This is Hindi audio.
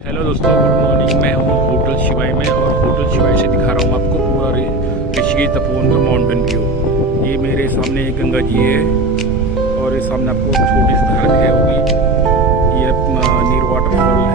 हेलो दोस्तों, गुड मॉर्निंग। मैं हूँ होटल शिवाई में और होटल शिवाई से दिखा रहा हूँ आपको पूरा ऋषिकेश तपोवन का माउंटेन व्यू। ये मेरे सामने एक गंगा जी है और ये सामने आपको छोटी सी धारा दिखाई होगी। ये नीर वाटरफॉल है।